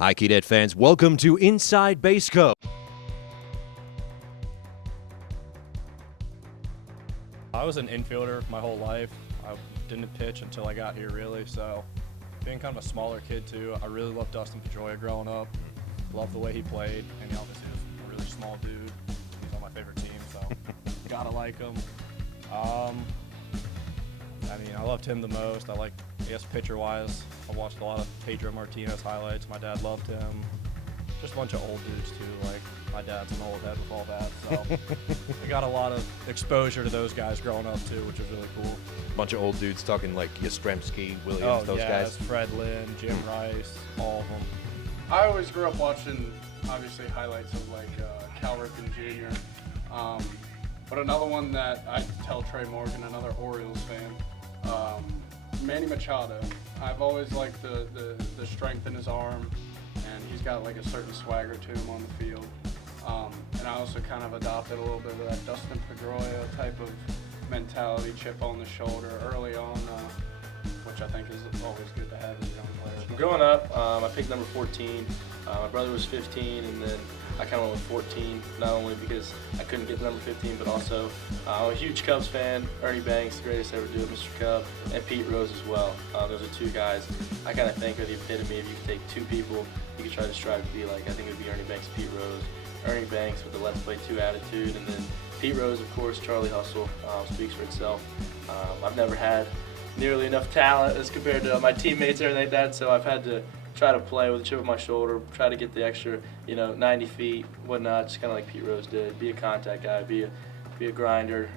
Hi, Cadet fans. Welcome to Inside BaseCo. I was an infielder my whole life. I didn't pitch until I got here, really. So, being kind of a smaller kid too, I really loved Dustin Pedroia growing up. Loved the way he played, and he obviously is a really small dude. He's on my favorite team, so gotta like him. I loved him the most. I guess pitcher-wise, I watched a lot of Pedro Martinez highlights. My dad loved him. Just a bunch of old dudes too. Like, my dad's an old head with all that, so I got a lot of exposure to those guys growing up too, which was really cool. Bunch of old dudes talking like Yastrzemski, Williams, those guys. Fred Lynn, Jim Rice, all of them. I always grew up watching, obviously, highlights of Cal Ripken Jr. But another one that I tell Trey Morgan, another Orioles fan, Manny Machado. I've always liked the strength in his arm, and he's got like a certain swagger to him on the field. And I also kind of adopted a little bit of that Dustin Pedroia type of mentality, chip on the shoulder early on, which I think is always good to have as a young player. Growing up, I picked number 14. My brother was 15, and then I kind of went with 14, not only because I couldn't get the number 15, but also I'm a huge Cubs fan. Ernie Banks, the greatest ever to do it, Mr. Cub, and Pete Rose as well. Those are two guys I kind of think are the epitome. If you could take two people you could try to strive to be like, I think it would be Ernie Banks, Pete Rose. Ernie Banks with the let's play two attitude, and then Pete Rose, of course, Charlie Hustle, speaks for itself. I've never had nearly enough talent as compared to my teammates and everything like that, so I've had to try to play with a chip on my shoulder, try to get the extra, 90 feet, whatnot, just kind of like Pete Rose did. Be a contact guy, be a grinder,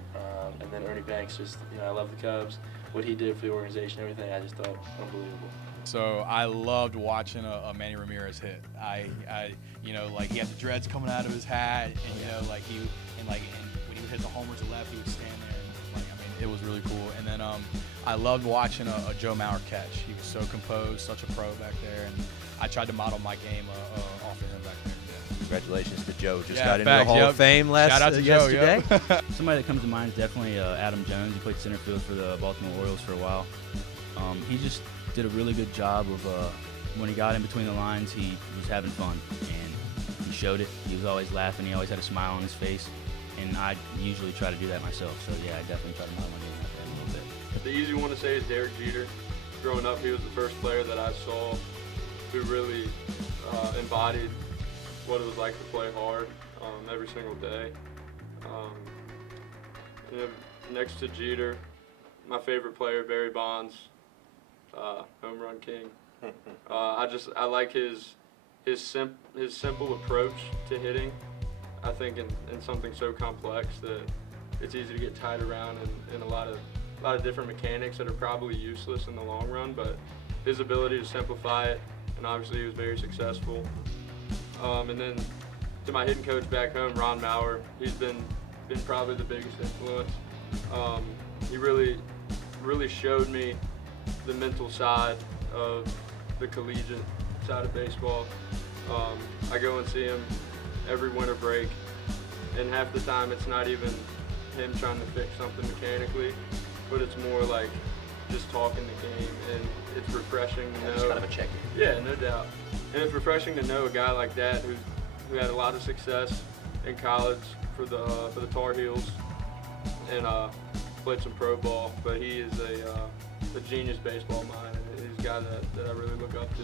and then Ernie Banks, just, I love the Cubs, what he did for the organization, everything, I just thought unbelievable. So I loved watching a Manny Ramirez hit. He had the dreads coming out of his hat, and when he would hit the homers to left, he would stand there, and it was really cool. And then I loved watching a Joe Mauer catch. He was so composed, such a pro back there, and I tried to model my game off of him back there. Yeah. Congratulations to Joe. Just Yeah, got into facts, the Hall yep. of Fame Shout out to Joe, yesterday. yep. Somebody that comes to mind is definitely Adam Jones. He played center field for the Baltimore Orioles for a while. He just did a really good job of when he got in between the lines, he was having fun, and he showed it. He was always laughing. He always had a smile on his face, and I usually try to do that myself. So yeah, I definitely try to model my game after him a little bit. The easy one to say is Derek Jeter. Growing up, he was the first player that I saw who really embodied what it was like to play hard every single day. And then next to Jeter, my favorite player, Barry Bonds, home run king. I like his simple approach to hitting. I think in something so complex that it's easy to get tied around in a lot of different mechanics that are probably useless in the long run, but his ability to simplify it, and obviously he was very successful. And then to my hitting coach back home, Ron Mauer, he's been probably the biggest influence. He really showed me the mental side of the collegiate side of baseball. I go and see him every winter break, and half the time it's not even him trying to fix something mechanically, but it's more like just talking the game, and it's refreshing to know. It's kind of a check-in. Yeah, no doubt. And it's refreshing to know a guy like that who had a lot of success in college for the Tar Heels and played some pro ball, but he is a genius baseball mind, and he's a guy that I really look up to.